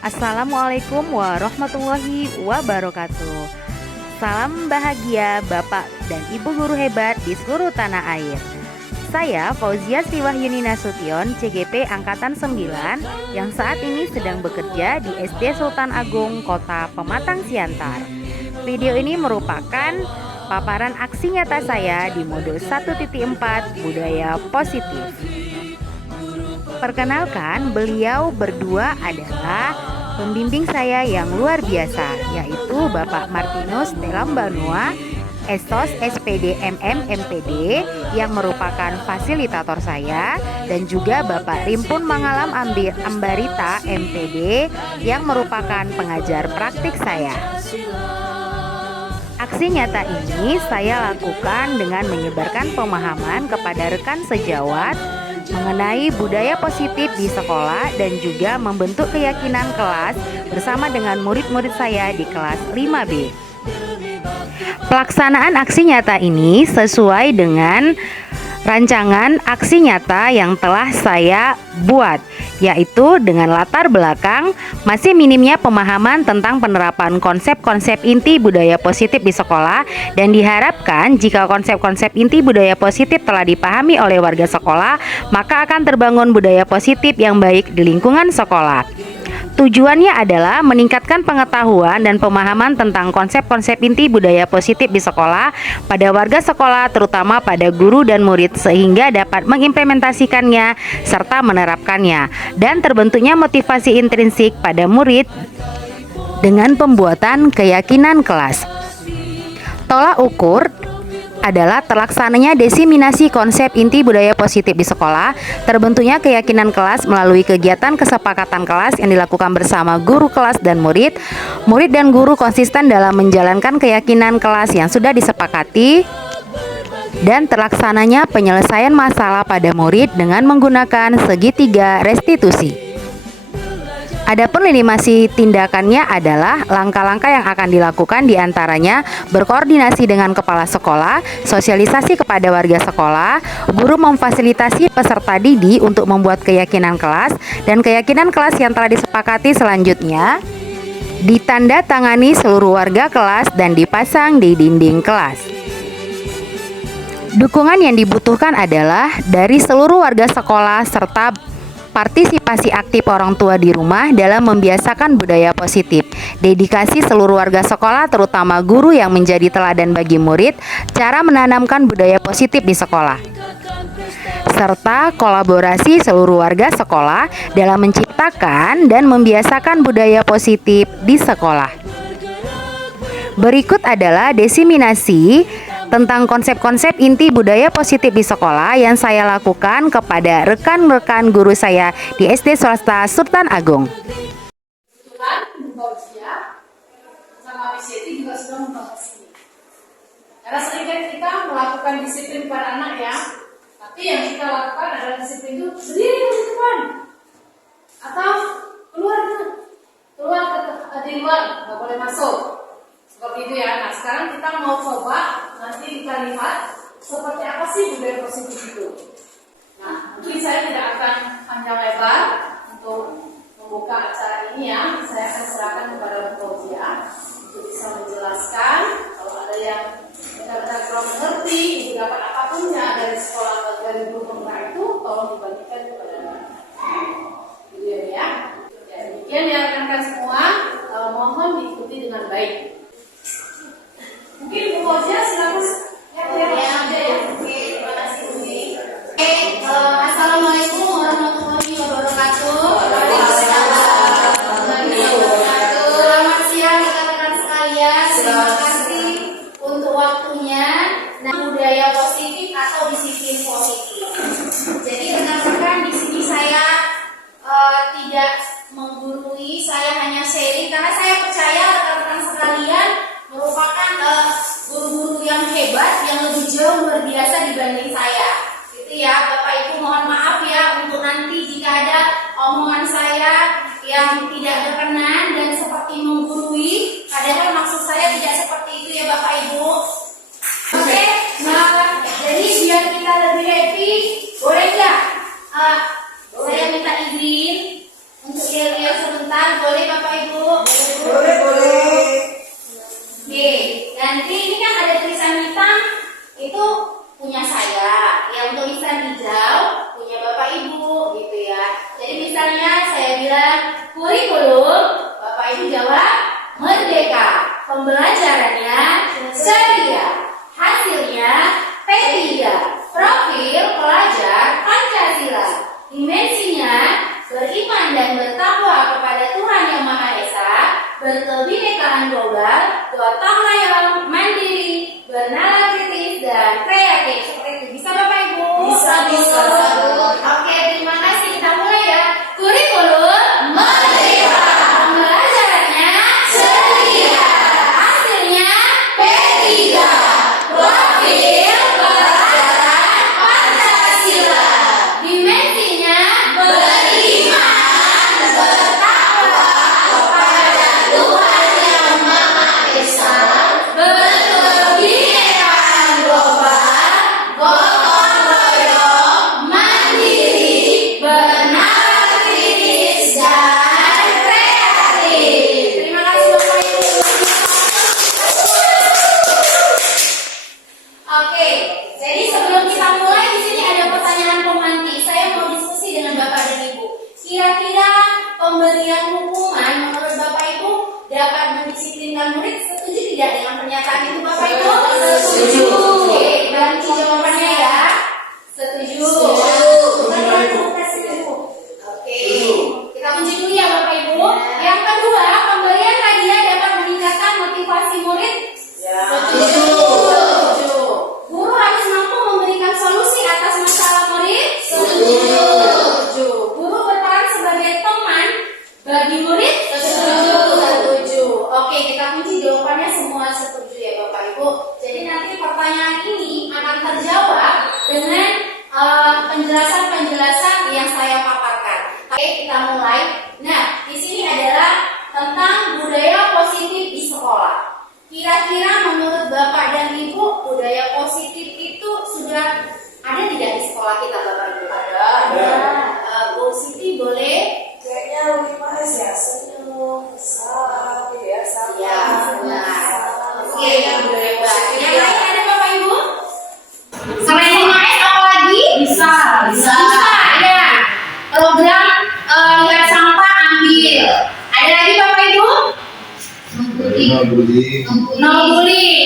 Assalamualaikum warahmatullahi wabarakatuh. Salam bahagia Bapak dan Ibu guru hebat di seluruh tanah air. Saya Fauzia Sriwahyuni Nasution, CGP Angkatan 9 yang saat ini sedang bekerja di SD Sultan Agung, Kota Pematang Siantar. Video ini merupakan paparan aksi nyata saya di modul 1.4 Budaya Positif. Perkenalkan, beliau berdua adalah pembimbing saya yang luar biasa, yaitu Bapak Martinus Telambanoa, Estos SPD MM MPD yang merupakan fasilitator saya, dan juga Bapak Rimpun Mangalam Ambarita MPD yang merupakan pengajar praktik saya. Aksi nyata ini saya lakukan dengan menyebarkan pemahaman kepada rekan sejawat mengenai budaya positif di sekolah dan juga membentuk keyakinan kelas bersama dengan murid-murid saya di kelas 5B. Pelaksanaan aksi nyata ini sesuai dengan rancangan aksi nyata yang telah saya buat, yaitu dengan latar belakang masih minimnya pemahaman tentang penerapan konsep-konsep inti budaya positif di sekolah, dan diharapkan jika konsep-konsep inti budaya positif telah dipahami oleh warga sekolah, maka akan terbangun budaya positif yang baik di lingkungan sekolah. Tujuannya adalah meningkatkan pengetahuan dan pemahaman tentang konsep-konsep inti budaya positif di sekolah pada warga sekolah, terutama pada guru dan murid, sehingga dapat mengimplementasikannya serta menerapkannya, dan terbentuknya motivasi intrinsik pada murid dengan pembuatan keyakinan kelas. Tolak ukur adalah terlaksananya desiminasi konsep inti budaya positif di sekolah, terbentuknya keyakinan kelas melalui kegiatan kesepakatan kelas yang dilakukan bersama guru kelas dan murid. Murid dan guru konsisten dalam menjalankan keyakinan kelas yang sudah disepakati, dan terlaksananya penyelesaian masalah pada murid dengan menggunakan segitiga restitusi. Adapun lini masa tindakannya adalah langkah-langkah yang akan dilakukan, diantaranya berkoordinasi dengan kepala sekolah, sosialisasi kepada warga sekolah, guru memfasilitasi peserta didik untuk membuat keyakinan kelas, dan keyakinan kelas yang telah disepakati selanjutnya ditandatangani seluruh warga kelas dan dipasang di dinding kelas. Dukungan yang dibutuhkan adalah dari seluruh warga sekolah serta partisipasi aktif orang tua di rumah dalam membiasakan budaya positif. Dedikasi seluruh warga sekolah, terutama guru yang menjadi teladan bagi murid, cara menanamkan budaya positif di sekolah. Serta kolaborasi seluruh warga sekolah dalam menciptakan dan membiasakan budaya positif di sekolah. Berikut adalah desiminasi tentang konsep-konsep inti budaya positif di sekolah yang saya lakukan kepada rekan-rekan guru saya di SD swasta Sultan Agung. Kebetulan Bu Fauzia sama Miss Yeti juga sudah membahas ini. Karena seringkali kita melakukan disiplin pada anak ya, tapi yang kita lakukan adalah disiplin itu sendiri di depan atau keluar di luar, nggak boleh masuk. Seperti itu ya. Nah sekarang kita mau coba, nanti kita lihat seperti apa sih budaya positif itu. Nah mungkin saya tidak akan panjang lebar untuk membuka acara ini ya. Saya akan serahkan kepada Bu Fauzia untuk bisa menjelaskan. Kalau ada yang benar-benar kurang mengerti, ibu dapat apapunnya dari sekolah dari guru pemula itu, tolong dibagikan kepada gitu ya. Ya demikian ya rekan-rekan semua, mohon diikuti dengan baik. Mungkin Bu Fauzia silakan. Terima kasih Umi. Assalamualaikum warahmatullahi wabarakatuh. Selamat siang rekan-rekan sekalian. Terima kasih untuk waktunya. Nah, budaya positif atau disiplin positif. Jadi rekan-rekan, di sini saya tidak menggurui, saya hanya sharing karena saya percaya rekan-rekan sekalian merupakan guru-guru yang hebat, yang lebih jauh luar biasa dibanding saya. Gitu ya, Bapak Ibu mohon maaf ya untuk nanti jika ada omongan saya yang tidak berkenan dan seperti menggurui, padahal maksud saya tidak seperti itu ya Bapak Ibu. Oke, nah jadi biar kita lebih happy, boleh nggak? Saya minta izin untuk yel-yel sebentar. sebentar, boleh Bapak Ibu? Boleh. Oke, nanti ini kan ada tulisan hitam, itu punya saya. Yang tulisan hijau punya Bapak Ibu, gitu ya. Jadi misalnya saya bilang kurikulum, Bapak Ibu jawab merdeka. Pembelajarannya ceria. Hasilnya P3. Profil pelajar Pancasila. Dimensinya beriman dan bertakwa kepada Tuhan Yang Maha Esa, berkebinekaan global, gotong royong, mandiri, bernalar kritis dan kreatif. Seperti itu. Bisa Bapak Ibu? Bisa. Oke, terima kasih. Kita mulai ya. Kurikulum merdeka. Pembelajarannya ceria. Hasilnya P3. Profil pelajaran Pancasila. Dimensinya beriman, bertakwa kepada Tuhan Yang Maha Esa, berkebinekaan global, gotong royong, mandiri, bernalar kritis dan kreatif. Terima kasih Bapak Ibu. Oke, jadi sebelum kita mulai di sini ada pertanyaan pemantik. Saya mau diskusi dengan Bapak dan Ibu. Kira-kira pemberian hukuman menurut Bapak Ibu dapat mendisiplinkan murid, setuju tidak dengan pernyataan itu Bapak Ibu? Setuju. Oke, bantu jawabannya ya. Setuju. Oke, kita kunci dulu ya Bapak Ibu. Yang kedua, pemberian hadiah dapat meningkatkan motivasi murid. Setuju. Guru harus mampu memberikan solusi atas masalah murid. Setuju. Guru berperan sebagai teman bagi murid. Setuju. Oke, kita kunci jawabannya semua setuju ya Bapak Ibu. Jadi nanti pertanyaan ini akan terjawab dengan penjelasan-penjelasan yang saya paparkan. Oke, kita mulai. Nah, di sini adalah tentang budaya positif di sekolah. Kira-kira menurut Bapak dan Ibu budaya positif itu sudah ada tidak di sekolah kita Bapak Ibu? Ada. Bu Siti boleh? Kayaknya lebih bahas ya, senyum, salam, ya, salam. Ya, benar. Oke, yang budaya positif. yang lain ada Bapak Ibu? Selain 5S apa lagi? Bisa. Ya. Program lihat sampah ambil. Ada lagi Bapak Ibu? No bullying.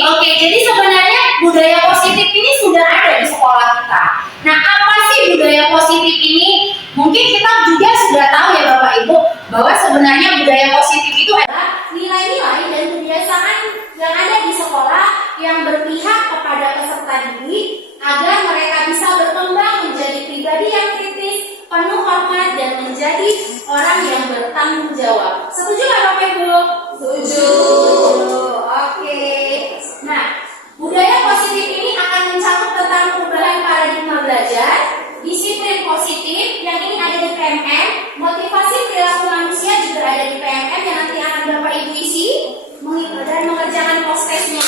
Oke, jadi sebenarnya budaya positif ini sudah ada di sekolah kita. Nah, apa sih budaya positif ini? Mungkin kita juga sudah tahu ya Bapak Ibu bahwa sebenarnya budaya positif itu adalah nilai-nilai dan kebiasaan yang ada di sekolah yang berpihak kepada peserta didik agar mereka bisa berkembang menjadi pribadi yang kritis, penuh hormat dan menjadi orang yang bertanggung jawab. Setuju nggak Bapak Ibu? Setuju. Oke. Nah, budaya positif ini akan mencakup tentang perubahan paradigma belajar, disiplin positif yang ini ada di PMM, motivasi perilaku manusia juga ada di PMM yang nanti akan Bapak Ibu isi dan mengerjakan post-testnya,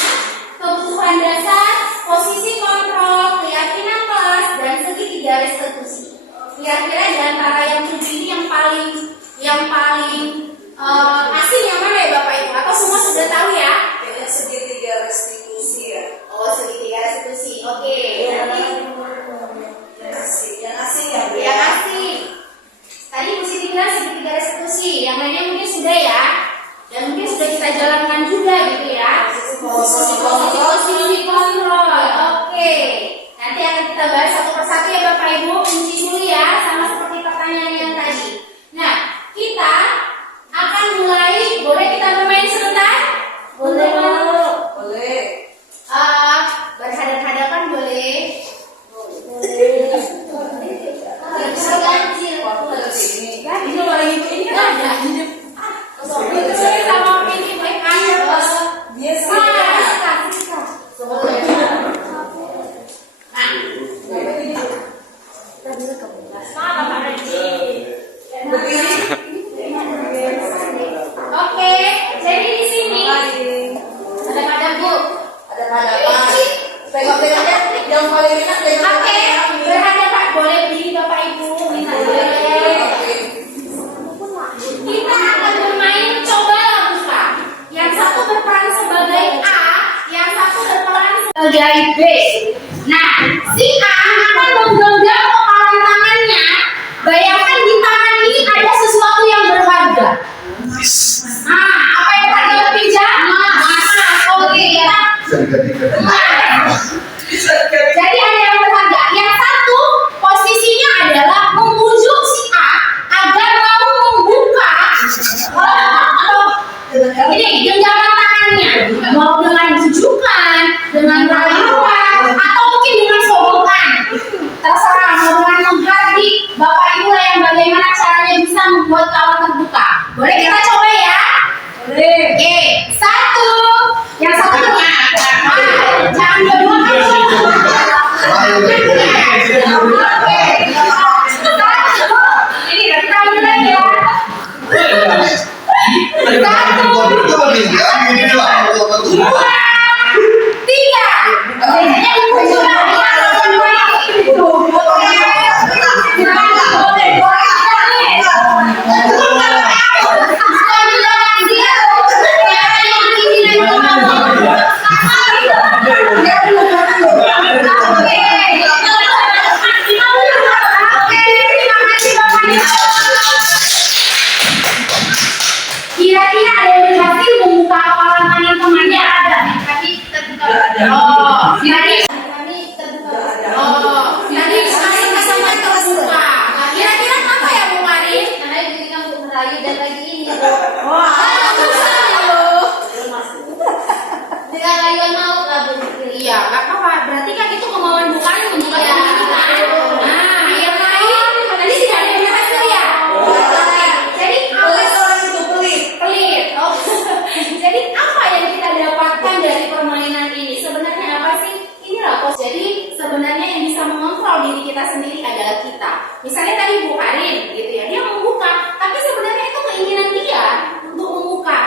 kebutuhan dasar, posisi kontrol, keyakinan kelas dan segitiga restitusi. Kira-kira di antara yang 7 ini yang paling asing yang mana ya Bapak Ibu? Atau semua sudah tahu ya? Kayaknya segitiga restitusi ya. Oh, segitiga restitusi. Oke. Nanti Yang asing ya, Bu. yang asing. Tadi Bu Siti bilang segitiga restitusi. Yang lainnya mungkin sudah ya. Dan mungkin sudah kita jalankan juga gitu ya. Posisi kontrol. Oke. Nanti akan kita bahas satu persatu ya Bapak Ibu. Kunci dulu ya, sama seperti pertanyaan yang tadi. Nah, kita akan mulai. Boleh kita bermain sebentar? Boleh. Boleh. Berhadapan-hadapan boleh. Bisa ganjil. Ganjil orang ibu ini kan ada. Sama ini baik aja. Biasa. Nah, menghargai B. Nah, si A akan menggenggam kepalan tangannya. Bayangkan di tangan ini ada sesuatu yang berharga. Nah, apa yang berharga berpinjam? Oke, ya. Jadi ada yang berharga. Yang satu posisinya adalah membujuk si A agar mau membuka ini genggaman tangannya, mau dengan bujukan, dengan rayuan, atau mungkin dengan sogokan. Terserah mau dengan menghardik. Bapak Ibu lah yang bagaimana caranya bisa membuat kawan terbuka. Boleh kita coba ya? Boleh. Oke, satu. Yang satu jangan dua-dua kan. Ini kita mulai ya. Tiga. Biasanya kira-kira ada yang berhasil membuka kepalan tangan temannya ada? Tadi terbuka. Oh, tadi kami terbuka. Oh, tadi kami sama terbuka. Kira-kira apa ya Bu Mari? Karena ini kamu lagi dan lagi ini. Dengan rayuan mau lah Bu. Iya, nggak apa-apa. Berarti kan itu kemauan Bu Mari membuka tangan kita. Nah, yang lain tadi tidak ada yang berhasil ya. Jadi pelit. Oh. Jadi apa yang kita dapatkan dari permainan ini? Sebenarnya apa sih? Inilah pos. Jadi sebenarnya yang bisa mengontrol diri kita sendiri adalah kita. Misalnya tadi Bu Karin, gitu ya, dia membuka, tapi sebenarnya itu keinginan dia untuk membuka,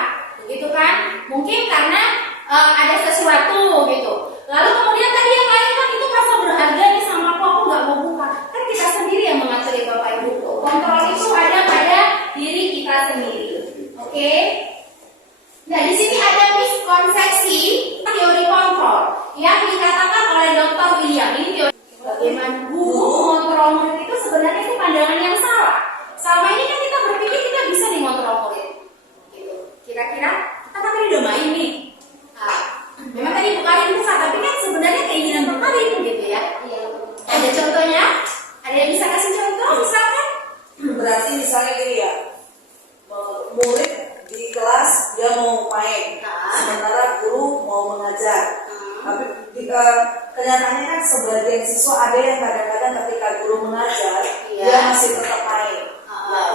begitu kan? Mungkin karena ada sesuatu gitu. Lalu kemudian tadi yang lain kan itu merasa berharga nih sama aku nggak mau buka. Kan kita sendiri yang mengatur ya Bapak Ibu. Kontrol itu ada pada diri kita sendiri. Oke? Nah, di sini ada miskonsepsi teori kontrol yang dikatakan oleh Dr. William. Ini teori bagaimana guru mengontrol murid itu sebenarnya itu pandangan yang salah. Selama ini kan kita berpikir kita bisa mengontrol murid. Gitu. Kira-kira kita kan tadi udah main nih. Nah, memang tadi bukain buka, tapi kan sebenarnya keinginan berkali gitu ya. Ada contohnya? Ada yang bisa kasih contoh misalkan? Berarti misalnya gini ya, murid di kelas dia mau main, sementara guru mau mengajar. Tapi kenyataannya kan sebagian siswa ada yang kadang-kadang ketika guru mengajar dia masih tetap main,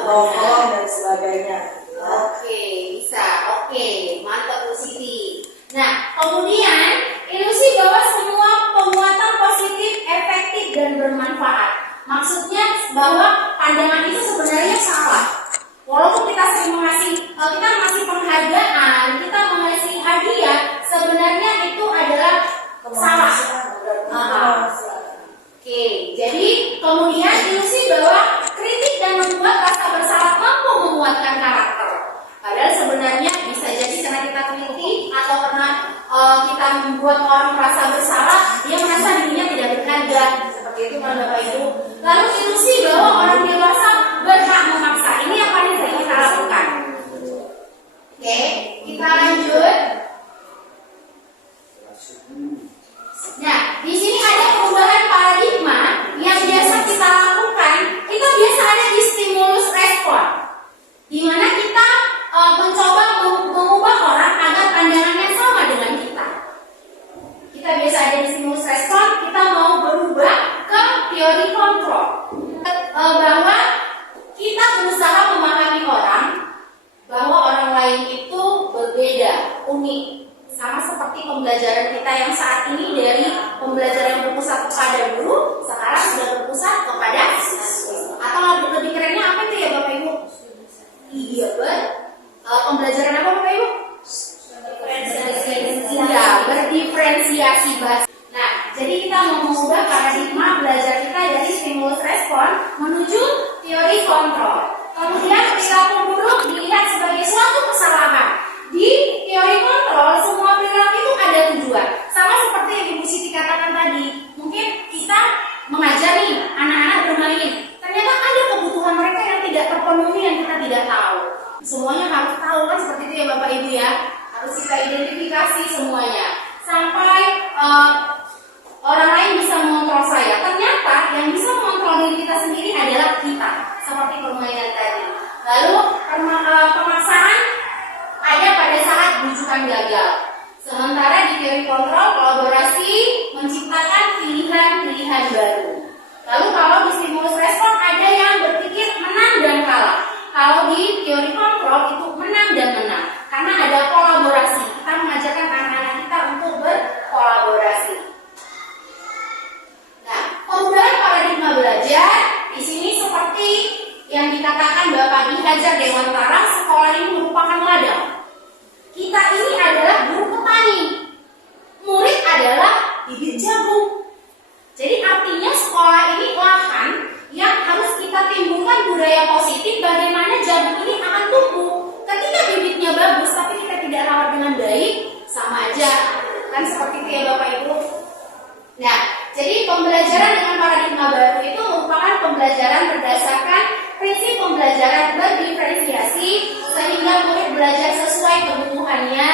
nongkrong dan sebagainya. Oke, bisa. Oke, mantap Bu Siti. Nah, kemudian ilusi bahwa semua penguatan positif, efektif dan bermanfaat. Maksudnya bahwa pandangan itu sebenarnya salah. Walaupun kita sering kita ngasih penghargaan, kita mengasih hadiah, sebenarnya itu adalah salah. Oke, jadi kemudian ilusi bahwa kritik dan membuat rasa bersalah mampu menguatkan karakter. Padahal sebenarnya bisa jadi karena kita kritik atau karena kita membuat orang merasa bersalah, dia merasa dirinya tidak berharga. Seperti itu kan Bapak Ibu. Lalu ilusi bahwa orang dewasa berhak memaksa. Ini yang paling sering kita lakukan. Oke, kita lanjut. Nah, di sini ada perubahan paradigma yang biasa kita lakukan. Itu biasa ada di stimulus respon, di mana kita mencoba mengubah orang agar pandangannya sama dengan kita. Kita biasa ada di stimulus respon, kita mau berubah ke teori kontrol, bahwa kita berusaha memahami orang, bahwa orang lain itu berbeda, unik. Sama seperti pembelajaran kita yang saat ini dari pembelajaran yang berpusat kepada guru, sekarang sudah berpusat kepada siswa. Atau lebih kerennya apa itu ya Bapak Ibu? Iya, pembelajaran apa Bapak Ibu? Iya, berdiferensiasi bahasa. Nah, jadi kita mau mengubah paradigma belajar kita dari stimulus respon menuju teori kontrol. Kemudian perilaku buruk dilihat sebagai suatu kesalahan. Di teori kontrol, semua perilaku itu ada tujuan. Sama seperti yang Ibu Siti Semuanya harus tahu kan seperti itu ya Bapak Ibu ya. Harus kita identifikasi semuanya. Sampai orang lain bisa mengontrol saya. Ternyata yang bisa mengontrol diri kita sendiri adalah kita. Seperti permainan tadi. Lalu pemaksaan ada pada saat rujukan gagal. Sementara di teori kontrol, kolaborasi menciptakan pilihan-pilihan baru. Lalu kalau di stimulus respon ada yang berpikir menang dan kalah. Kalau di teori kontrol itu menang dan menang. Karena ada kolaborasi. Kita mengajarkan anak-anak kita untuk berkolaborasi. Nah, perubahan paradigma belajar di sini seperti yang dikatakan Bapak Ki Hajar Dewantara, sekolah ini merupakan ladang. Kita ini adalah guru petani, murid adalah bibit jagung. Jadi artinya sekolah ini lahan yang harus kita timbulkan budaya positif bagaimana jagung ini akan tumbuh. Ketika bibitnya bagus tapi kita tidak rawat dengan baik, sama aja. Kan seperti itu ya Bapak Ibu. Nah, jadi pembelajaran dengan paradigma baru itu merupakan pembelajaran berdasarkan prinsip pembelajaran berdiferensiasi sehingga murid belajar sesuai kebutuhannya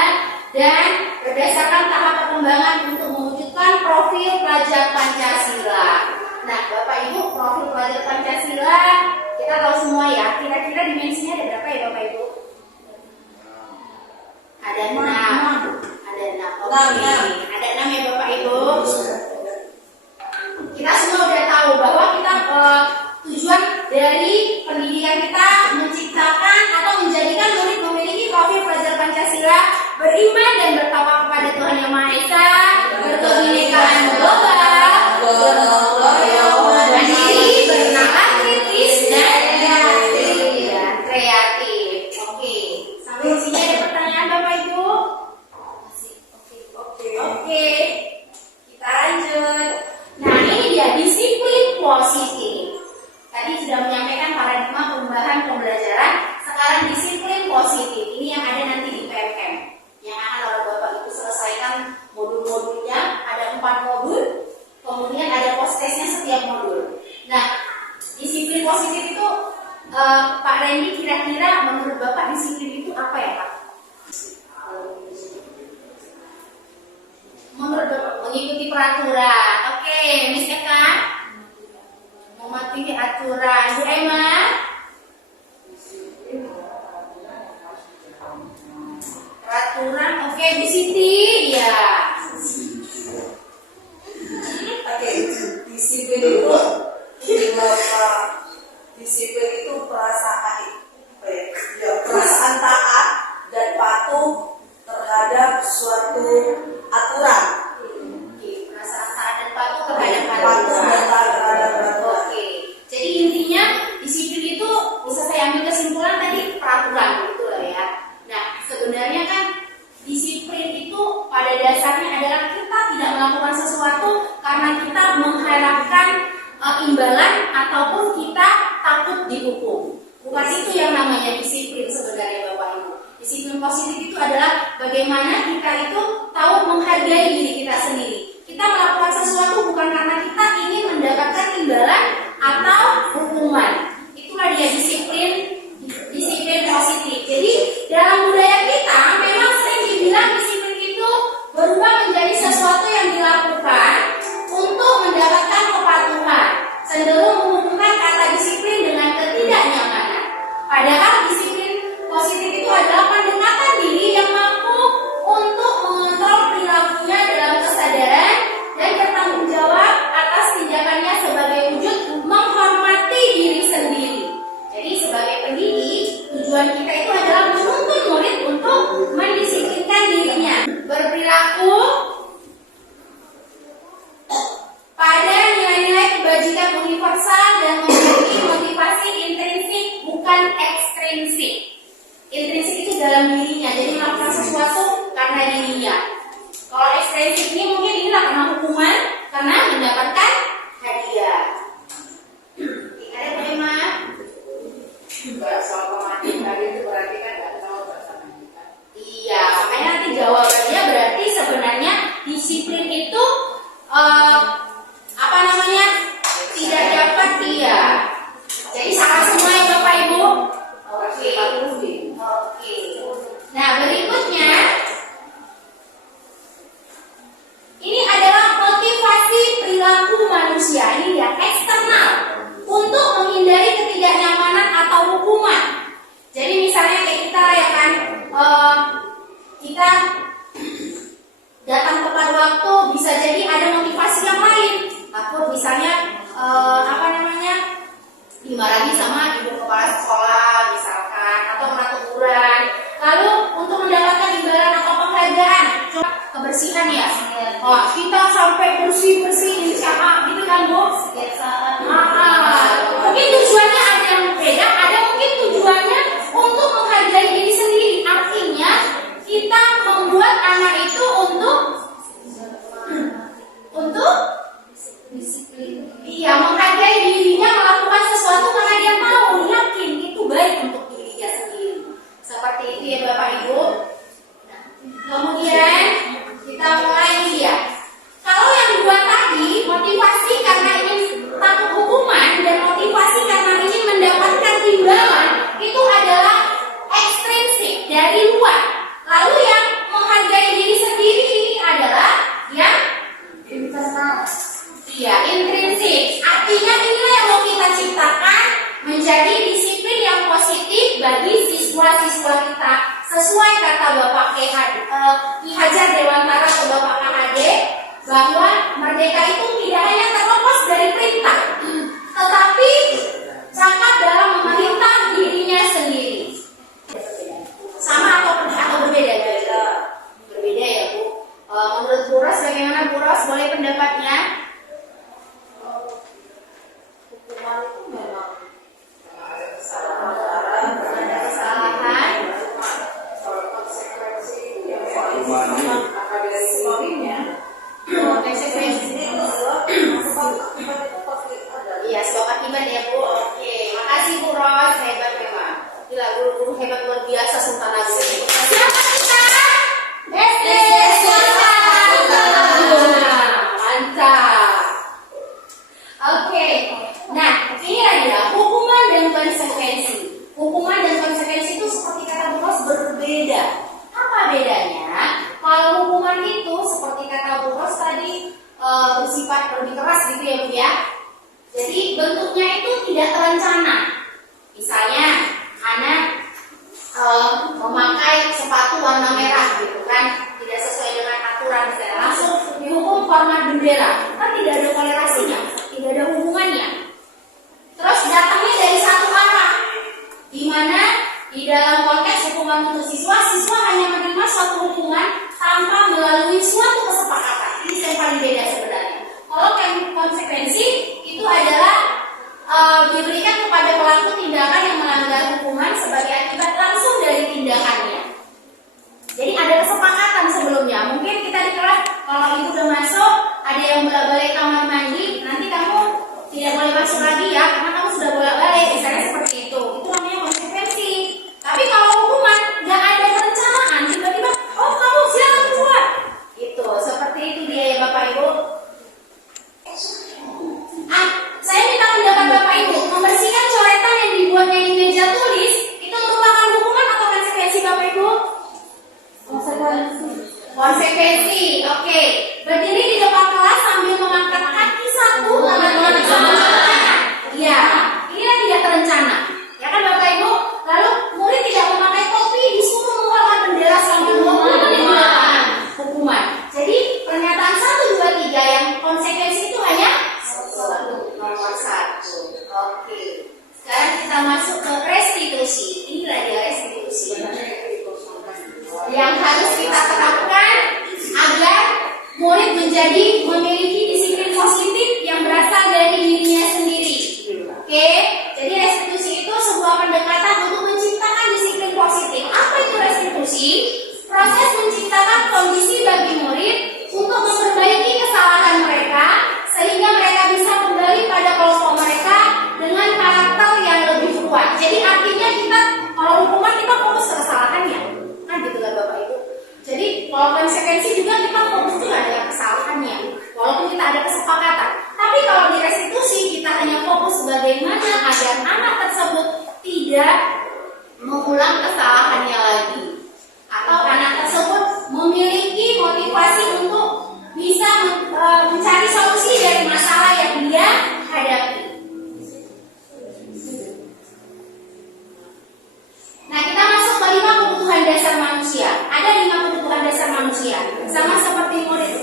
dan berdasarkan tahap perkembangan untuk mewujudkan profil pelajar Pancasila. Nah, Bapak Ibu, profil pelajar Pancasila kita tahu semua ya. Kira-kira dimensinya ada berapa ya Bapak Ibu? Ada 6. Ada 6. Oke. Ada 6 ya Bapak Ibu. Kita semua udah tahu bahwa kita tujuan dari pendidikan kita menciptakan atau menjadikan murid memiliki profil pelajar Pancasila, beriman dan bertakwa kepada Tuhan Yang Maha Esa, berkebinekaan global, mandiri, bernalar kritis dan kreatif. Oke. Sampai sini ada pertanyaan Bapak Ibu? Oke. Kita lanjut. Nah, ini dia disiplin positif. Tadi sudah menyampaikan paradigma perubahan pembelajaran. Sekarang disiplin positif. Ini yang ada nanti di PMM. Yang akan oleh Bapak Ibu selesaikan modul-modulnya. Ada 4 modul. Kemudian ada post-testnya setiap modul. Nah, disiplin positif itu Pak Randy kira-kira menurut Bapak disiplin itu apa ya Pak? Menurut Bapak mengikuti peraturan. Oke, Miss Eka mematuhi aturan. Bu Emma? Peraturan. Oke, Bu Siti? Ya. Oke, disiplin itu disiplin itu perasaan perasaan taat dan patuh terhadap suatu aturan. Oke, perasaan taat dan patuh terhadap Patuh dan taat terhadap aturan. Oke, jadi intinya disiplin itu bisa saya ambil kesimpulan tadi peraturan gitu lah ya. Nah, sebenarnya kan disiplin itu pada dasarnya adalah kita tidak melakukan sesuatu karena kita mengharapkan imbalan ataupun kita takut dihukum. Bukan itu yang namanya disiplin sebenarnya Bapak Ibu. Disiplin positif itu adalah bagaimana kita itu tahu menghargai diri kita sendiri. Kita melakukan sesuatu bukan karena kita ingin mendapatkan imbalan atau hukuman. Itulah dia disiplin positif. Jadi dalam budaya kita memang sering dibilang disiplin itu berubah menjadi sesuatu yang dilakukan untuk mendapatkan kepatuhan. Cenderung menghubungkan kata disiplin dengan ketidaknyamanan. Padahal disiplin positif itu adalah pendekatan diri yang mampu untuk mengontrol perilakunya dalam kesadaran dan bertanggung jawab atas tindakannya sebagai wujud menghormati diri sendiri. Jadi sebagai pendidik, tujuan kita itu adalah menuntun murid untuk mendisiplinkan dirinya, berperilaku pada nilai-nilai kebajikan universal dan memiliki motivasi intrinsik bukan ekstrinsik. Intrinsik itu dalam dirinya, jadi melakukan sesuatu karena dirinya. Kalau ekstrinsik ini mungkin inilah karena hukuman, karena mendapatkan hadiah. Ada tema? Soal pematikan itu berarti kan nggak tahu bahasa Amerika. Iya, makanya nanti jawabannya berarti sebenarnya disiplin itu apa namanya tidak dapat dia. Jadi salah semua ya Bapak Ibu. Oke. tepat waktu, bisa jadi ada motivasi yang lain. Takut misalnya dimarahi sama ibu kepala sekolah misalkan, atau kena teguran. Lalu untuk mendapatkan imbalan atau penghargaan, coba kebersihan ya. Oh, kita sampai bersih gitu kan Bu? Mungkin tujuannya ada yang beda, ada mungkin tujuannya untuk menghargai diri sendiri. Artinya kita membuat anak itu untuk disiplin. Iya, menghargai dirinya melakukan sesuatu karena dia mau, yakin itu baik untuk dirinya sendiri. Seperti itu ya Bapak Ibu. Nah, kemudian kita mulai nih ya. Kalau yang dua tadi, motivasi karena ingin takut hukuman dan motivasi karena ingin mendapatkan imbalan, itu adalah ekstrinsik dari luar. Lalu yang menghargai diri sendiri ini adalah yang internal. Iya, intrinsik. Artinya inilah yang mau kita ciptakan menjadi disiplin yang positif bagi siswa-siswa kita. Sesuai kata Bapak Ki Hajar Dewantara ke Bapak KHD, bahwa merdeka itu tidak hanya terlepas dari perintah, tetapi cakap dalam memerintah dirinya sendiri. Sama atau berbeda? Berbeda ya Bu. Menurut Bu Ros bagaimana Bu Ros? Boleh pendapatnya? Hukuman itu memang ada Ada kesalahan. kalau konsekuensi itu ya memang akademisnya. Konsekuensi Ini adalah sebab akibat itu pasti ada. Iya, sebab akibat ya Bu. Oke, makasih Bu Ros, hebat memang. Gila, guru-guru hebat luar biasa Sultan Agung. Siapa kita? SD mantap. Oke, nah inilah dia hukuman dan konsekuensi. Hukuman dan konsekuensi itu seperti kata Bu Ros berbeda. Apa bedanya? Kalau hukuman itu seperti kata Bu Ros tadi bersifat lebih keras gitu ya Bu ya. Jadi bentuknya itu tidak terencana. Misalnya anak memakai sepatu warna merah gitu kan, tidak sesuai dengan aturan, misalnya langsung dihukum format bendera, kan tidak ada toleransinya, tidak ada hubungannya. Terus datangnya dari satu arah, di mana di dalam konteks hukuman untuk siswa hanya menerima suatu hukuman tanpa melalui suatu kesepakatan. Ini yang paling beda sebenarnya. Kalau konsekuensi itu adalah diberikan kepada pelaku tindakan yang melanggar hukuman sebagai akibat langsung dari tindakannya. Jadi ada kesepakatan sebelumnya. Mungkin kita di kelas kalau itu udah masuk, ada yang bolak-balik kamar mandi, nanti kamu tidak boleh masuk lagi ya, karena kamu sudah bolak-balik. Misalnya seperti itu. Itu namanya konsekuensi. Tapi kalau hukuman nggak ada perencanaan, tiba-tiba, oh kamu silakan keluar. Itu seperti itu dia ya Bapak Ibu. Saya minta pendapat Bapak Ibu, membersihkan coretan yang dibuatnya di meja tulis itu merupakan hukuman atau konsekuensi Bapak Ibu? Konsekuensi, oke. Berdiri di depan kelas sambil mengangkat kaki satu tangan sama tangan. Iya, inilah tidak terencana. Ya kan Bapak Ibu? Lalu murid tidak memakai topi disuruh menghalau bendera selama 20 menit hukuman. Jadi pernyataan 1, 2, 3 yang konsekuensi itu hanya nomor 1. Oke. Sekarang kita masuk ke restitusi. Inilah dia restitusi. Yang harus kita terapkan agar murid memiliki disiplin positif yang berasal dari dirinya sendiri. Oke. Jadi restitusi itu sebuah pendekatan untuk menciptakan disiplin positif. Apa itu restitusi? Proses menciptakan kondisi bagi murid untuk memperbaiki kesalahan mereka sehingga mereka bisa kembali pada kelompok mereka dengan karakter yang lebih kuat. Jadi artinya kita kalau hukuman kita fokus ke kesalahannya, kan gitu kan Bapak Ibu. Jadi kalau konsekuensi juga kita fokus juga dengan kesalahannya, walaupun kita ada kesepakatan. Tapi kalau di restitusi kita hanya fokus bagaimana agar anak tersebut tidak mengulang kesalahannya lagi, atau anak tersebut memiliki motivasi untuk bisa mencari solusi dari masalah yang dia hadapi. Nah, kita masuk ke 5 kebutuhan dasar manusia. Ada 5 kebutuhan dasar manusia, sama seperti murid.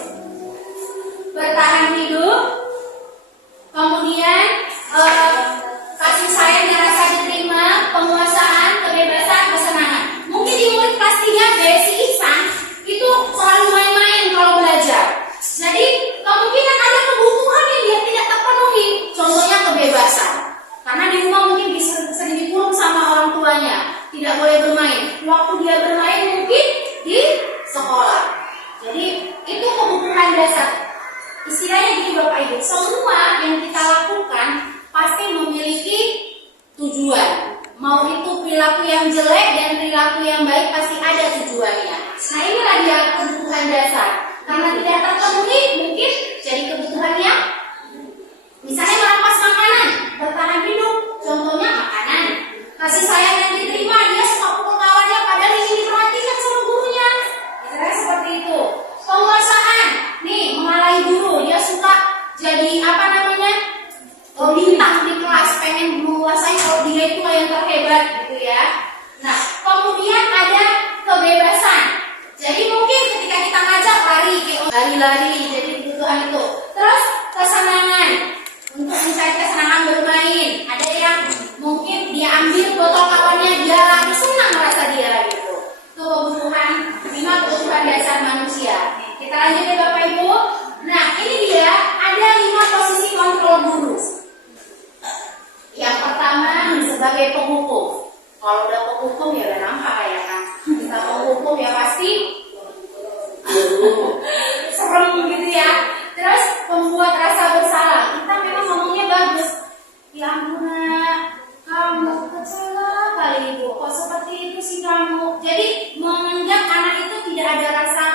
dasar. Istilahnya gini Bapak Ibu, semua yang kita lakukan pasti memiliki tujuan. Mau itu perilaku yang jelek dan perilaku yang baik pasti ada tujuannya. Nah inilah dia kebutuhan dasar. Karena tidak terpenuhi mungkin jadi kebutuhannya. Misalnya merampas makanan, bertahan hidup. Contohnya makanan. Kasih sayang yang diterima, dia suka pukul kawannya padahal ingin diperhatikan sama gurunya. Misalnya seperti itu. Penguasaan, nih mengalahi guru, dia suka jadi apa namanya? Bintang di kelas, pengen menguasai kalau dia itu yang terhebat gitu ya. Nah, kemudian ada kebebasan. Jadi mungkin ketika kita ngajak lari-lari, jadi kebutuhan itu. Terus kesenangan, untuk mencari kesenangan bermain. Ada yang mungkin dia ambil botol kawannya, dia lagi senang merasa dia lagi itu. Itu kebutuhan, 5 kebutuhan dasar manusia. Kita lanjut ya Bapak Ibu. Nah, ini dia ada 5 posisi kontrol guru. Yang pertama sebagai penghukum. Kalau udah penghukum ya udah nampak ya kan. Kita penghukum ya pasti serem gitu ya. Terus pembuat rasa bersalah. Kita memang ngomongnya bagus. Ya ampun nak, kamu kecewa kali ibu. Kok seperti itu sih kamu? Jadi menganggap anak itu tidak ada rasa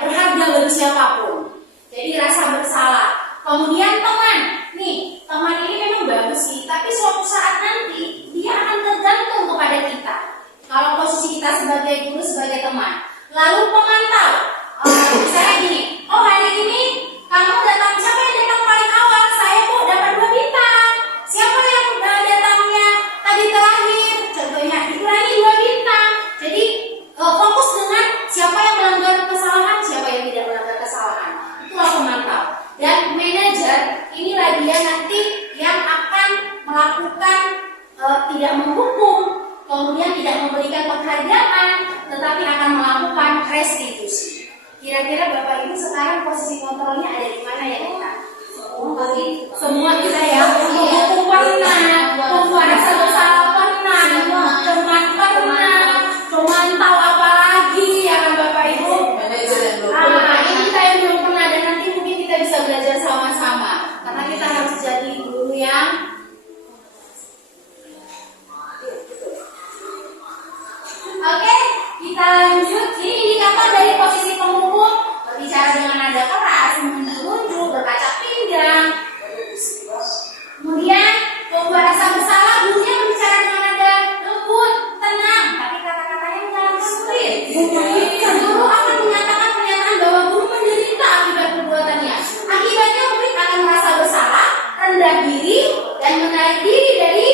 berharga bagi siapapun. Jadi rasa bersalah. Kemudian teman. Nih, teman ini memang bagus sih, tapi suatu saat nanti dia akan tergantung kepada kita. Kalau posisi kita sebagai guru, sebagai teman. Lalu pemantau. Misalnya gini, oh hari ini kamu datang, siapa yang datang paling awal? Saya bu dapat 2 bintang. Siapa yang datangnya tadi terakhir? Contohnya dikurangi 2 bintang. Jadi fokus dengan siapa yang melanggar kesalahan, siapa yang tidak melanggar kesalahan. Itulah pemantau. Dan manajer inilah dia nanti yang akan melakukan tidak menghukum, kemudian tidak memberikan penghargaan, tetapi akan melakukan restitusi. Kira-kira Bapak Ibu sekarang posisi kontrolnya ada di mana ya kita? Semua kita ya, menghukum pernah, membuat rasa bersalah pernah, teman pernah, memantau apa lagi ya kan Bapak Ibu? Ini kita yang belum pernah dan nanti mungkin kita bisa belajar sama-sama. Karena kita harus jadi guru yang Oke, kita lanjut. Ini indikator dari posisi penghukum. Berbicara dengan nada keras, menunjuk, berkaca pinggang. Kemudian membuat rasa bersalah, gurunya berbicara dengan nada lembut, tenang, tapi kata-katanya mengalahkan sulit. Guru akan menyatakan pernyataan bahwa guru menderita akibat perbuatannya. Akibatnya murid akan merasa bersalah, rendah diri, dan menarik diri dari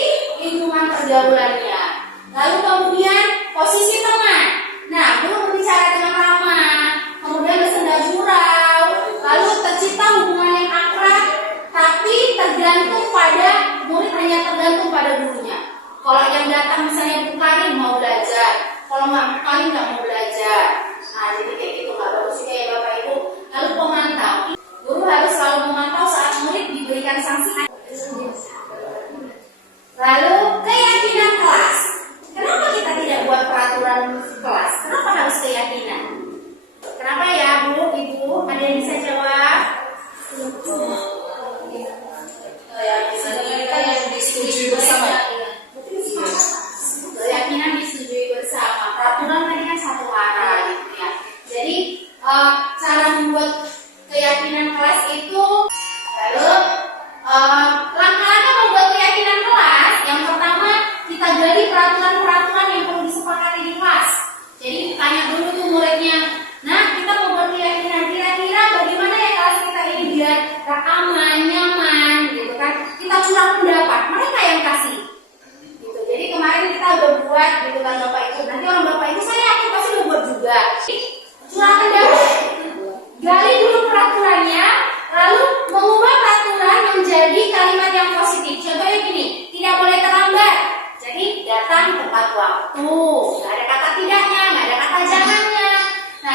lingkungan pergaulannya. Lalu kemudian posisi teman. Nah, guru berbicara dengan ramah, kemudian bersenda gurau, lalu tercipta hubungan yang akrab, tapi tergantung pada murid, hanya tergantung pada gurunya. Kalau yang datang misalnya Bu Karin mau belajar, kalau nggak Bu Karin nggak mau belajar. Nah, jadi kayak gitu nggak bagus juga ya Bapak Ibu. Lalu pemantau. Guru harus selalu memantau saat murid diberikan sanksi. Lalu keyakinan kelas. Kenapa kita tidak buat peraturan kelas? Kenapa harus keyakinan? Kenapa ya Bu, Ibu? Ada yang bisa jawab? Kita yang disetujui bersama. Keyakinan disetujui bersama. Peraturan tadi kan satu arah gitu ya. Jadi cara membuat keyakinan kelas itu, lalu langkah-langkah membuat keyakinan kelas. Yang pertama, kita gali peraturan-peraturan yang perlu disepakati di kelas. Jadi tanya dulu tuh muridnya. Nah, kita membuat keyakinan, kira-kira bagaimana ya kelas kita ini biar aman, nyaman, gitu kan? Kita curang pendapat, mereka yang kasih. Gitu. Jadi kemarin kita udah buat, gitu kan Bapak Ibu. Nanti orang Bapak Ibu saya yakin pasti udah buat juga. Curang pendapat. Gali dulu peraturannya, lalu mengubah peraturan menjadi kalimat yang positif. Contohnya gini, tidak boleh terlambat. Jadi datang tepat waktu, nggak ada kata tidaknya, nggak ada kata jangannya. Nah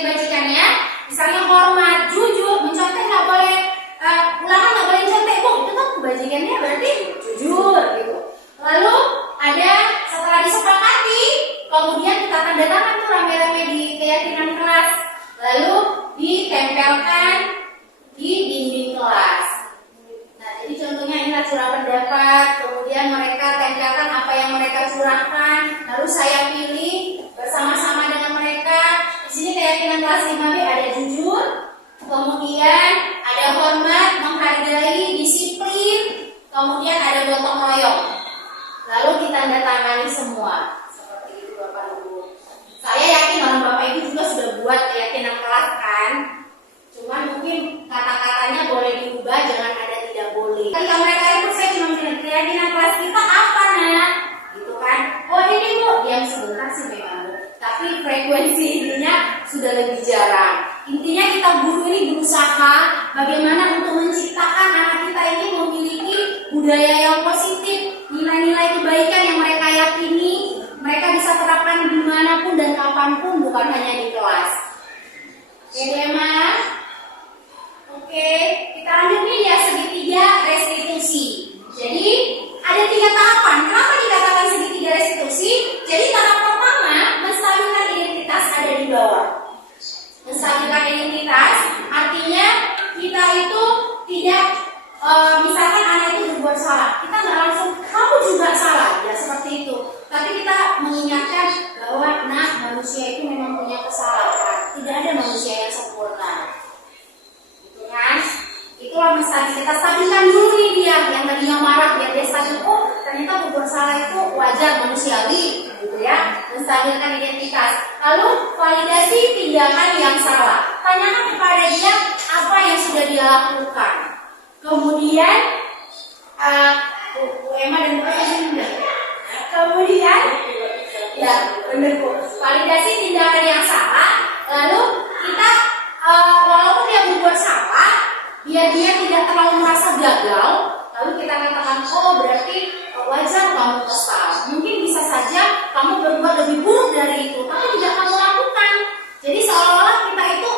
kebajikannya, misalnya hormat, jujur, mencontek nggak boleh, ulangan nggak boleh contek, Bu. Itu kan kebajikannya berarti jujur gitu. Lalu ada setelah disepakati, kemudian kita tanda tangan tuh rame-rame di keyakinan kelas, lalu ditempelkan di dinding kelas. Nah, jadi contohnya inilah curah pendapat, kemudian mereka tempelkan apa yang mereka curahkan, lalu saya pilih bersama-sama dengan mereka. Di sini keyakinan kelas 5B ada jujur, kemudian ada hormat, menghargai, disiplin, kemudian ada gotong royong. Lalu ditandatangani semua. Seperti itu Bapak Ibu. Saya yakin orang Bapak Ibu juga sudah buat keyakinan kelas kan? Cuman mungkin kata-katanya boleh diubah, jangan ada tidak boleh. Ketika mereka ikut, saya cuma bilang keyakinan kelas kita apa nak? Gitu kan? Oh ini Bu, diam sebentar sih memang Bu. Tapi frekuensi ininya sudah lebih jarang. Intinya kita guru ini berusaha bagaimana untuk menciptakan anak kita ini memiliki budaya yang positif, nilai-nilai kebaikan yang mereka yakini, mereka bisa terapkan dimanapun dan kapanpun, bukan hanya di kelas. Oke, Dema? Oke, kita lanjut nih ya, segitiga restitusi. Jadi, ada 3 tahapan. Kenapa dikatakan segitiga restitusi? Jadi, tahap pertama, menstabilkan identitas ada di bawah. Menstabilkan identitas, artinya kita itu tidak, misalkan anak itu berbuat salah, kita nggak langsung, kamu juga salah, ya seperti itu. Tapi kita mengingatkan bahwa, nah, manusia itu memang punya kesalahan. Tidak ada manusia yang sempurna. Kan? Itulah mesti kita stabilkan dulu nih dia yang tadinya marah, biar dia stabil. Oh ternyata berbuat salah itu wajar, manusiawi, gitu ya. Menstabilkan identitas. Lalu validasi tindakan yang salah. Tanyakan kepada dia apa yang sudah dia lakukan. Kemudian Bu Emma dan Bu Emma. Kemudian ya benar Bu. Validasi tindakan yang salah. Lalu kita walaupun dia berbuat salah, biar dia tidak terlalu merasa gagal, lalu kita katakan, oh berarti wajar kamu kesal. Mungkin bisa saja kamu berbuat lebih buruk dari itu, tapi tidak kamu lakukan. Jadi seolah-olah kita itu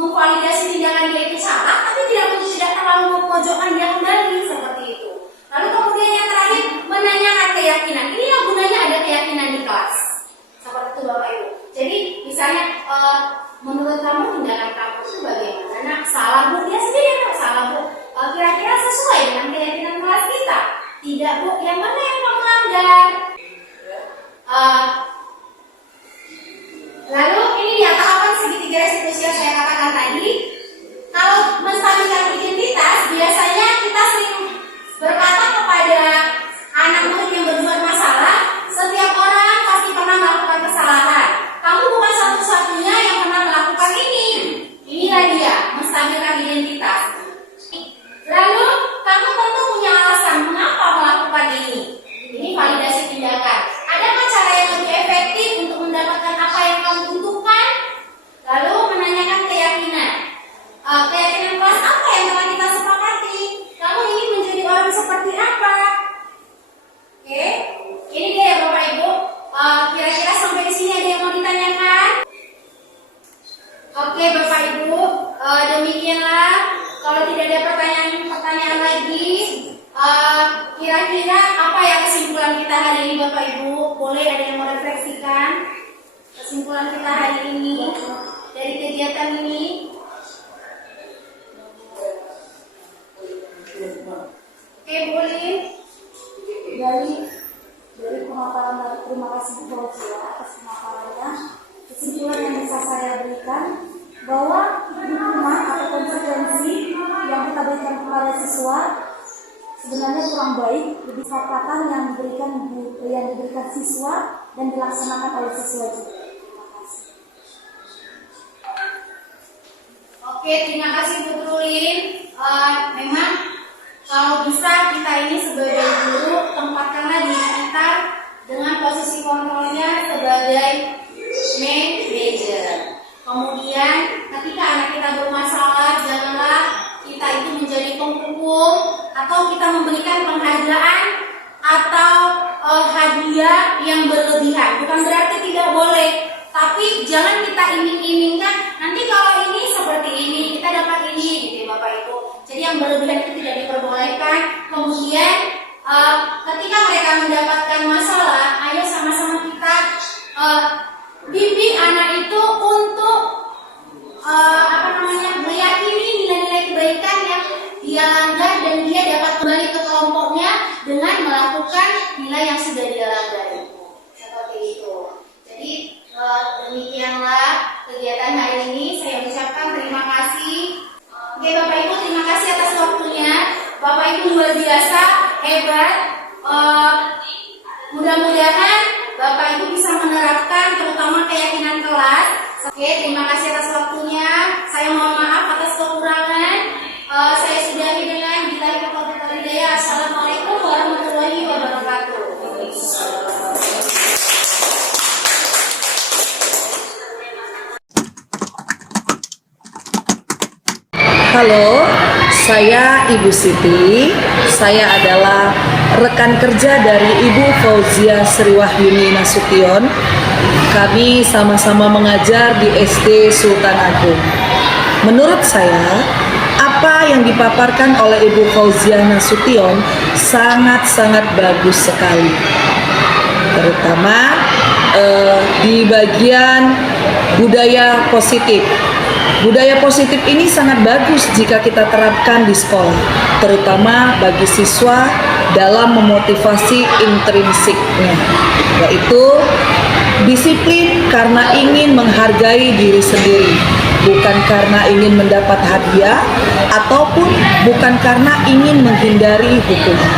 memvalidasi tindakan dia itu salah, tapi tidak terlalu memojokkan dia kembali seperti itu. Lalu kemudian yang terakhir, menanyakan keyakinan. Ini yang gunanya ada keyakinan di kelas. Seperti itu Bapak Ibu. Jadi misalnya menurut kamu tindakan kamu itu bagaimana? Nah, salah Bu, dia sendiri yang salah Bu. Kira-kira sesuai dengan keyakinan kelas kita? Tidak Bu, yang mana yang kamu langgar? Lalu ini dia tahapan segitiga restitusi yang saya katakan tadi. Kalau menstabilkan identitas, biasanya kita sering berkata kepada anak murid yang berbuat masalah, setiap orang pasti pernah melakukan kesalahan. Kamu bukan satu-satunya yang pernah melakukan ini. Inilah dia, menstabilkan identitas. Lalu, kamu tentu punya alasan mengapa melakukan ini. Ini validasi tindakan. Adakah cara yang lebih efektif untuk mendapatkan apa yang kamu butuhkan? Lalu, menanyakan keyakinan. Keyakinan kelas apa yang telah kita sepakati? Kamu ingin menjadi orang seperti apa? Oke, ini dia ya Bapak Ibu. Kira-kira sampai di sini ada yang mau ditanyakan? Oke Bapak Ibu, demikianlah. Kalau tidak ada pertanyaan lagi, kira-kira apa ya kesimpulan kita hari ini Bapak Ibu? Boleh ada yang mau refleksikan kesimpulan kita hari ini dari kegiatan ini? Oke, boleh. Dari pemaparan, terima kasih Bu Fauzia atas pemaparannya. Kesimpulan yang bisa saya berikan bahwa hukuman atau konsekuensi yang kita berikan kepada siswa sebenarnya kurang baik, lebih kesepakatan yang diberikan siswa dan dilaksanakan oleh siswa juga. Terima kasih. Oke, terima kasih Bu Trulin. Memang kalau bisa kita ini sebagai guru tempatkanlah diri kita dengan posisi kontrolnya sebagai manager. Kemudian ketika anak kita bermasalah, janganlah kita itu menjadi penghukum atau kita memberikan penghargaan atau hadiah yang berlebihan. Bukan berarti tidak boleh, tapi jangan kita Kemudian ketika mereka mendapatkan masalah, ayo sama-sama kita bimbing anak itu untuk meyakini nilai-nilai kebaikan yang dia langgar dan dia dapat kembali ke kelompoknya dengan melakukan nilai yang sudah dia langgar. Seperti itu. Jadi demikianlah kegiatan hari ini. Saya ucapkan terima kasih. Oke Bapak Ibu, terima kasih atas waktunya. Bapak Ibu luar biasa, hebat. Mudah-mudahan Bapak Ibu bisa menerapkan terutama keyakinan kelas. Oke, terima kasih atas waktunya. Saya mohon maaf atas kekurangan. Saya sudahi dengan billahi taufiq wal hidayah. Assalamualaikum warahmatullahi wabarakatuh. Halo, saya Ibu Siti. Saya adalah rekan kerja dari Ibu Fauzia Sriwahyuni Nasution. Kami sama-sama mengajar di SD Sultan Agung. Menurut saya, apa yang dipaparkan oleh Ibu Fauzia Nasution sangat-sangat bagus sekali. Terutama di bagian budaya positif. Budaya positif ini sangat bagus jika kita terapkan di sekolah, terutama bagi siswa dalam memotivasi intrinsiknya, yaitu disiplin karena ingin menghargai diri sendiri, bukan karena ingin mendapat hadiah ataupun bukan karena ingin menghindari hukuman.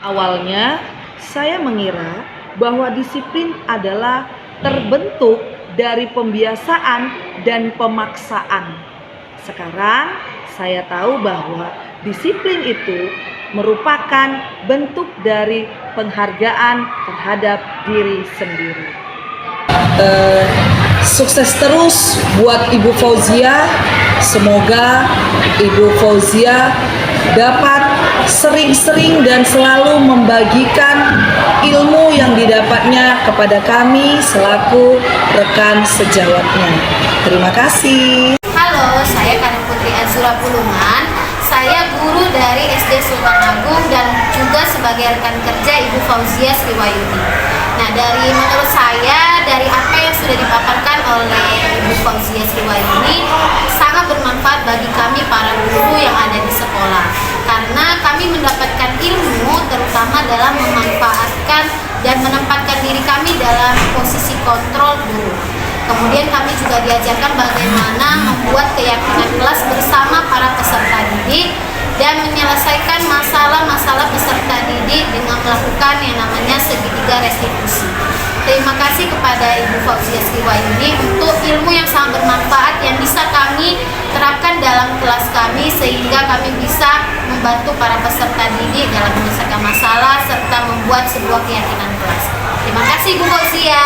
Awalnya, saya mengira bahwa disiplin adalah terbentuk dari pembiasaan dan pemaksaan. Sekarang saya tahu bahwa disiplin itu merupakan bentuk dari penghargaan terhadap diri sendiri. Sukses terus buat Ibu Fauzia. Semoga Ibu Fauzia dapat sering-sering dan selalu membagikan ilmu yang didapatnya kepada kami selaku rekan sejawatnya. Terima kasih. Halo, saya Karin Putri Azura Pulungan. Saya guru dari SD Sultan Agung dan juga sebagai rekan kerja Ibu Fauzia Sriwahyuni. Nah, menurut saya dari apa yang sudah dipaparkan oleh Ibu Fauzia Sriwahyuni sangat bermanfaat bagi kami para guru yang ada di sekolah. Karena kami mendapatkan ilmu terutama dalam memanfaatkan dan menempatkan diri kami dalam posisi kontrol guru. Kemudian kami juga diajarkan bagaimana membuat keyakinan kelas bersama para peserta didik dan menyelesaikan masalah-masalah peserta didik dengan melakukan yang namanya segitiga restitusi. Terima kasih kepada Ibu Fauzia Sriwahyuni untuk ilmu yang sangat bermanfaat yang bisa kami terapkan dalam kelas kami sehingga kami bisa membantu para peserta didik dalam menyelesaikan masalah serta membuat sebuah keyakinan kelas. Terima kasih Ibu Fauzia.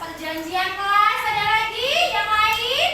Perjanjian kelas, ada lagi yang lain?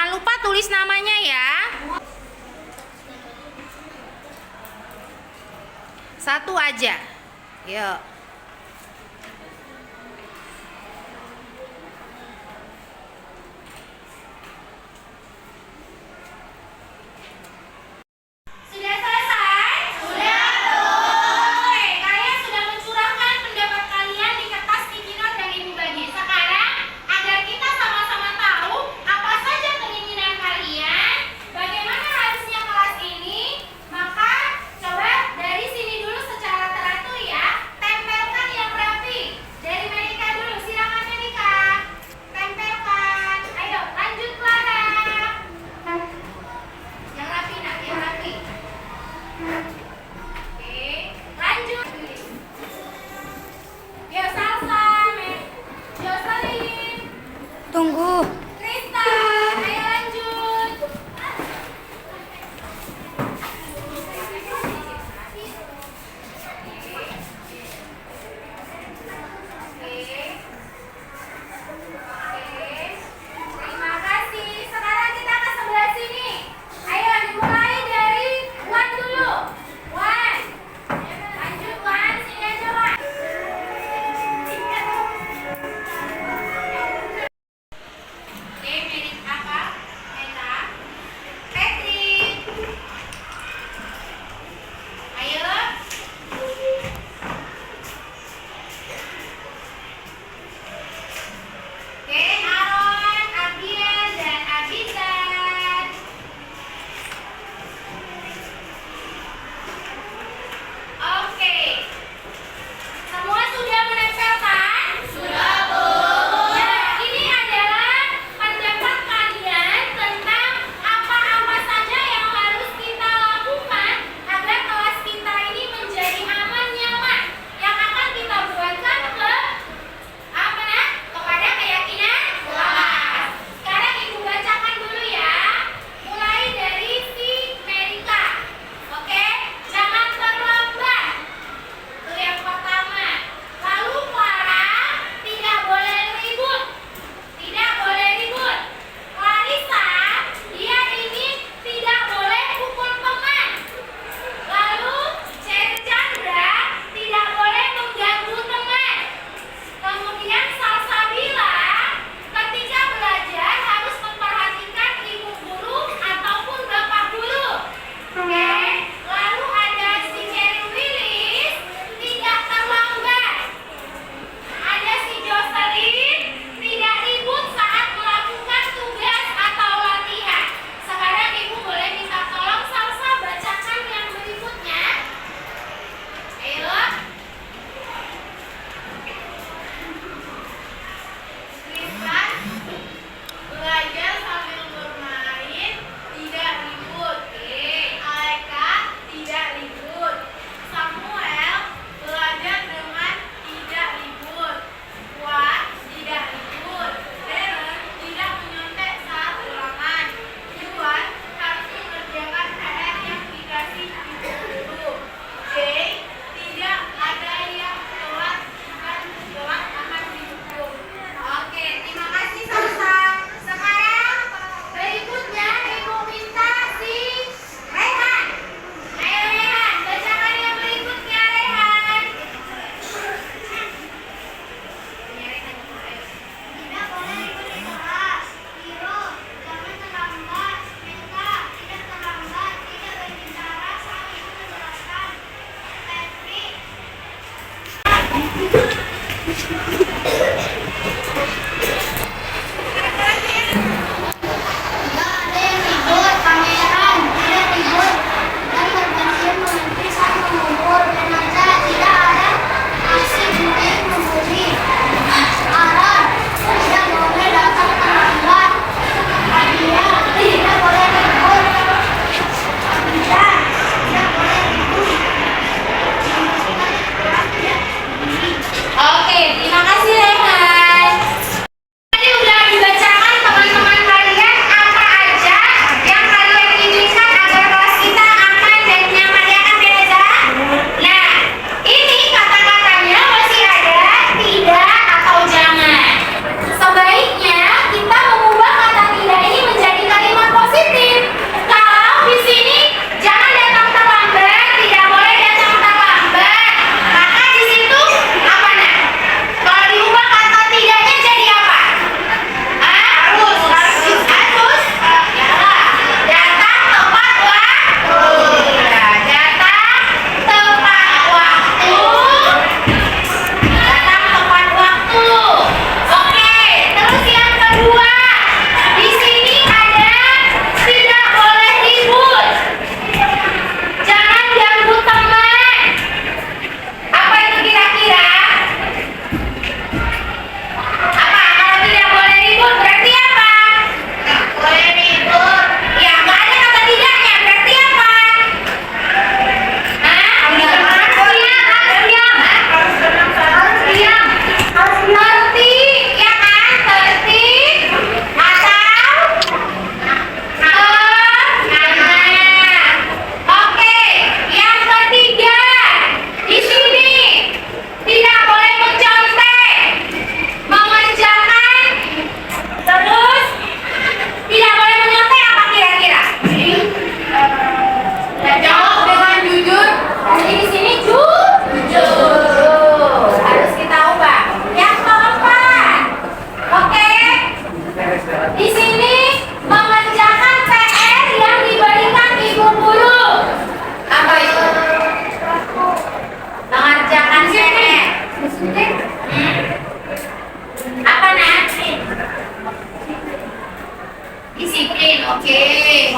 Jangan lupa tulis namanya ya. Satu aja. Yuk. Sudah selesai? Sudah. Oke, kalian sudah mencurahkan pendapat kalian di kertas sticky note yang Ibu bagi. Sekarang, agar kita sama-sama tahu apa saja keinginan kalian, bagaimana harusnya kelas ini, maka coba dari sini dulu secara teratur ya, tempel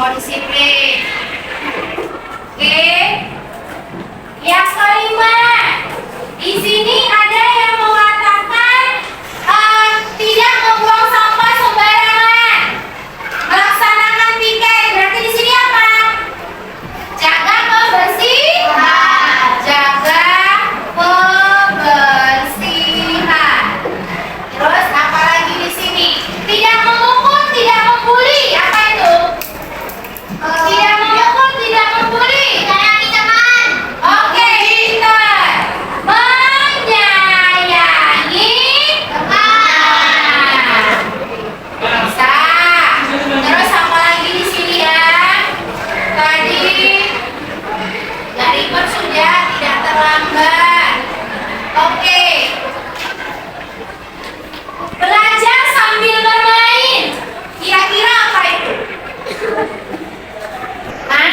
mau disiplin. Oke. Yang kelima, di sini ada yang mengatakan tidak membuang sampah sembarangan, melaksanakan piket. Berarti di sini apa? Jaga kebersihan, jaga kebersihan. Terus apa lagi di sini? Tidak memukul, tidak membuli. Apa itu? Tidak memukul, tidak membuli. Sayangi teman. Oke, pintar. Menyayangi teman. Bisa. Terus apa lagi di sini ya? Tadi dari sudah tidak terlambat. Oke. Belajar sambil bermain. Kira-kira apa itu? Hah?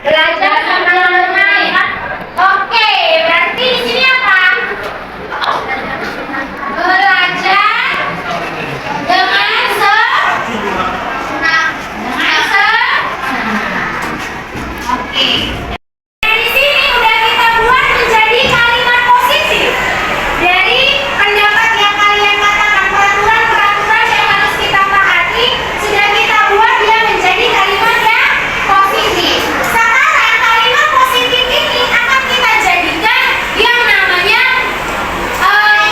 Belajar sambil bermain. Oke, berarti di sini apa? Belajar dengan senang. Oke. Di sini udah kita buat menjadi kalimat positif. Dari pendapat yang kalian katakan, peraturan-peraturan yang harus kita taati, sudah kita buat dia menjadi kalimat yang positif. Sekarang kalimat positif ini akan kita jadikan yang namanya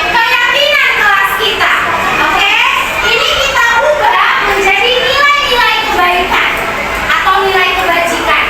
keyakinan kelas kita. Oke? Ini kita ubah menjadi nilai-nilai kebaikan atau nilai kebajikan.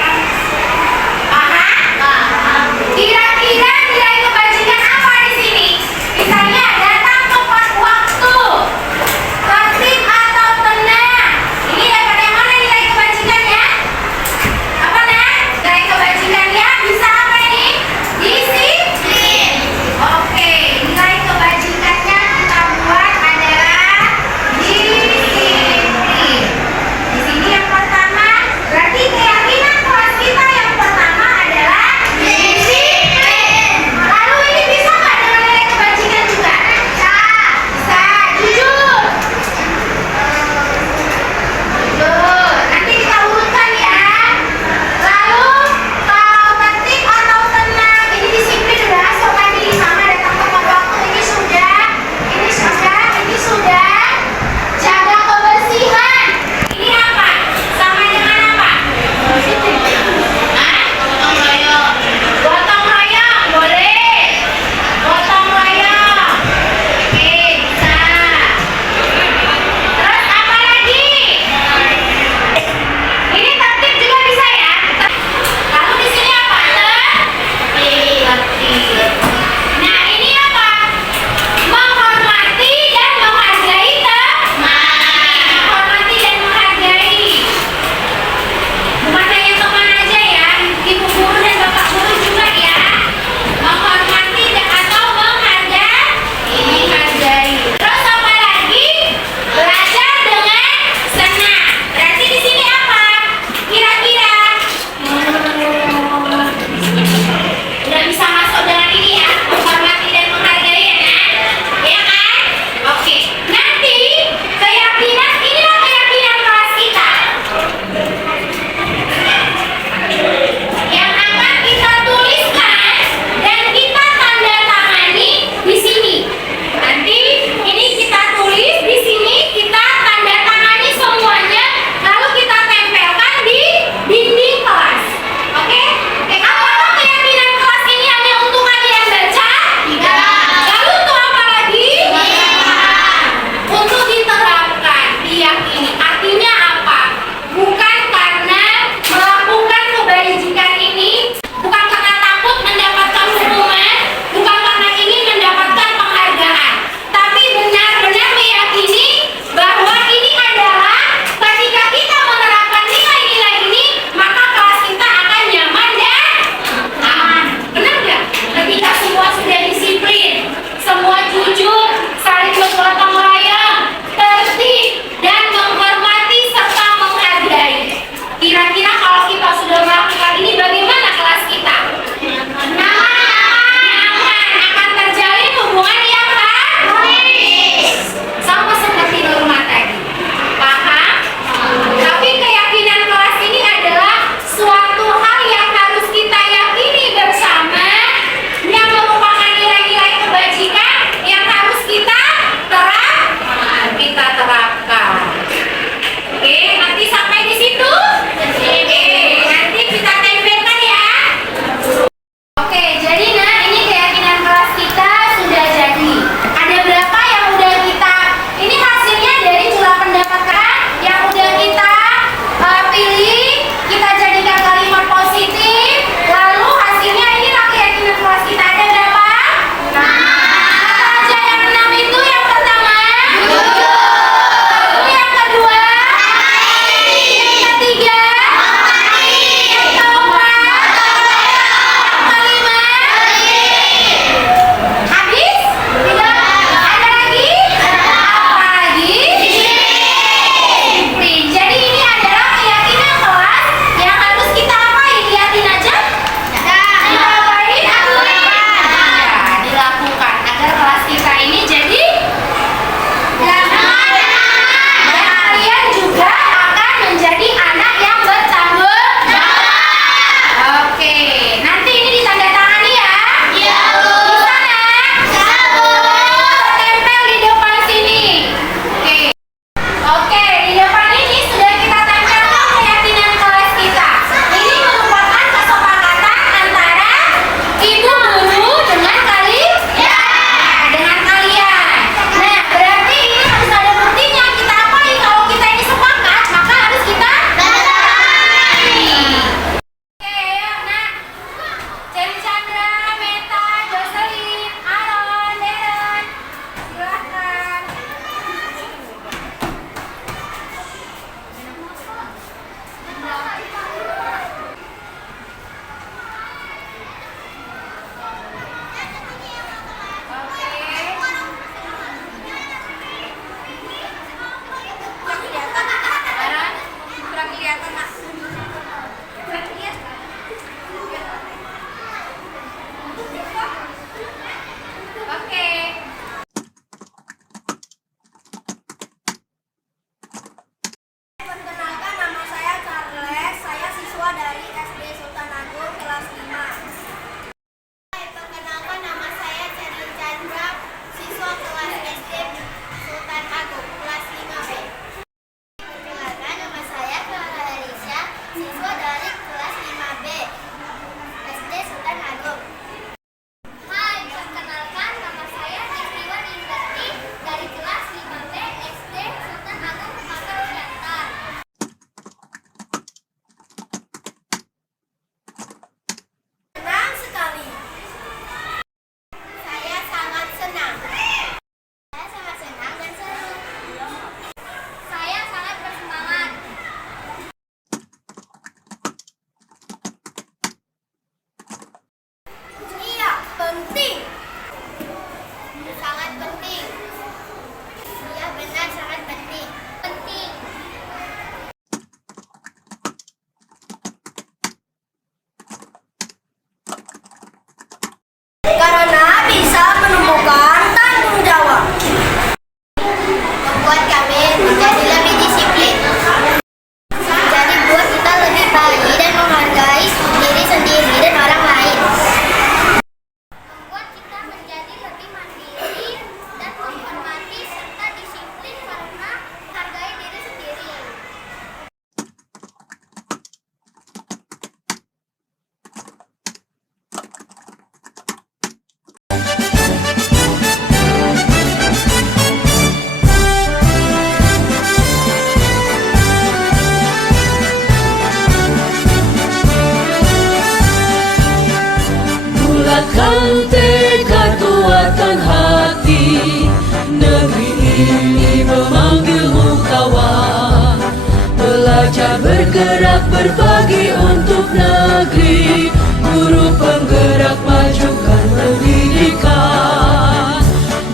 bergerak berbagi untuk negeri, guru penggerak majukan pendidikan,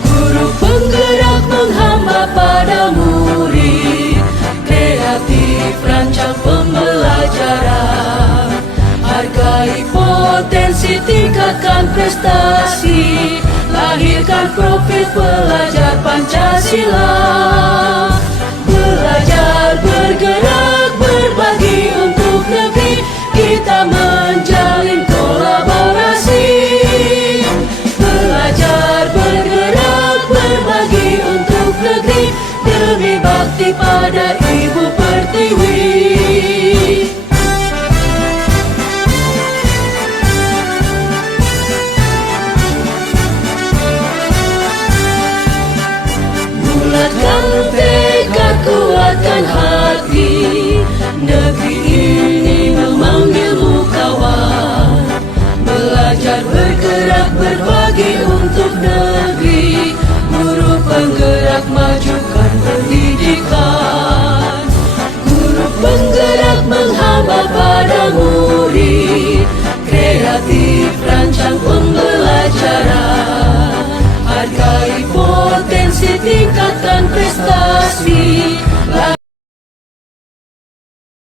guru penggerak menghamba pada murid, kreatif rancang pembelajaran, hargai potensi tingkatkan prestasi, lahirkan profil pelajar Pancasila. Belajar bergerak berbagi untuk negeri, kita menjalin kolaborasi. Belajar bergerak berbagi untuk negeri, demi bakti pada Ibu Pertiwi. Bulatkan tekad, kuatkan hati, negeri ini memanggilmu kawan. Belajar bergerak berbagi untuk negeri, guru penggerak majukan pendidikan, guru penggerak menghamba pada murid, kreatif rancang pembelajaran, hargai potensi tingkatkan prestasi,